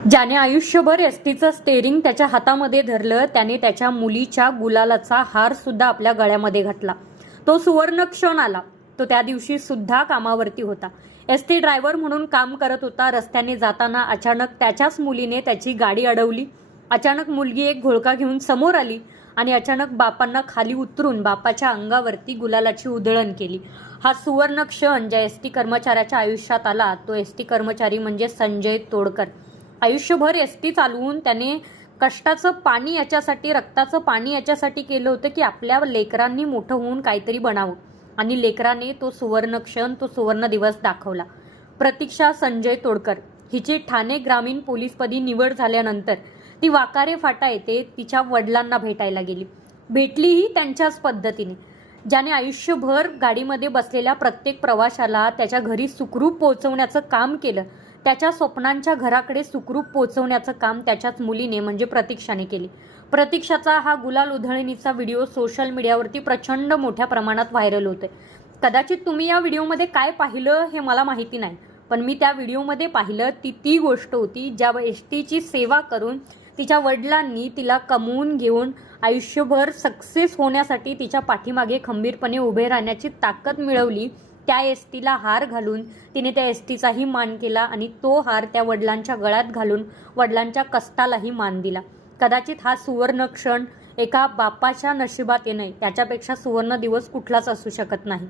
ज्याने आयुष्यभर एसटीचं स्टेअरिंग त्याच्या हातामध्ये धरलं त्याने त्याच्या मुलीच्या गुलालाचा हार सुद्धा आपल्या गळ्यामध्ये घातला। तो सुवर्ण क्षण आला। तो त्या दिवशी सुद्धा कामावरती होता, एसटी ड्रायव्हर म्हणून काम करत होता। रस्त्याने जाताना अचानक त्याच्याच मुलीने त्याची गाडी अडवली। अचानक मुलगी एक घोळका घेऊन समोर आली आणि अचानक बापांना खाली उतरून बापाच्या अंगावरती गुलालाची उधळण केली। हा सुवर्ण क्षण ज्या एसटी कर्मचाऱ्याच्या आयुष्यात आला तो एसटी कर्मचारी म्हणजे संजय तोडकर। आयुष्यभर एसटी चालवून त्याने कष्टाचं पाणी याच्यासाठी, रक्ताचं पाणी याच्यासाठी केलं होतं की आपल्या लेकरांनी मोठं होऊन काहीतरी बनावं, आणि लेकराने तो सुवर्ण क्षण, तो सुवर्ण दिवस दाखवला। प्रतीक्षा संजय तोडकर हिची ठाणे ग्रामीण पोलीसपदी निवड झाल्यानंतर ती वाकारे फाटा येथे तिच्या वडिलांना भेटायला गेली। भेटलीही त्यांच्याच पद्धतीने, ज्याने आयुष्यभर गाडीमध्ये बसलेल्या प्रत्येक प्रवाशाला त्याच्या घरी सुखरूप पोहोचवण्याचं काम केलं। त्याच्या स्वप्नांच्या घराकडे सुखरूप पोहोचवण्याचं काम त्याच्याच मुलीने म्हणजे प्रतीक्षाने केले। प्रतीक्षाचा हा गुलाल उधळणीचा व्हिडिओ सोशल मीडियावरती प्रचंड मोठ्या प्रमाणात व्हायरल होतोय। कदाचित तुम्ही या व्हिडिओमध्ये काय पाहिलं हे मला माहिती नाही, पण मी त्या व्हिडिओमध्ये पाहिलं ती गोष्ट होती ज्या एसटीची सेवा करून तिच्या वडिलांनी तिला कमवून घेऊन आयुष्यभर सक्सेस होण्यासाठी तिच्या पाठीमागे खंबीरपणे उभे राहण्याची ताकद मिळवली। त्या एसटीला हार घालून तिने त्या एसटीचाही मान केला आणि तो हार त्या वडिलांच्या गळ्यात घालून वडिलांच्या कष्टालाही मान दिला। कदाचित हा सुवर्ण क्षण एका बापाच्या नशिबात येणं त्याच्यापेक्षा सुवर्ण दिवस कुठलाच असू शकत नाही।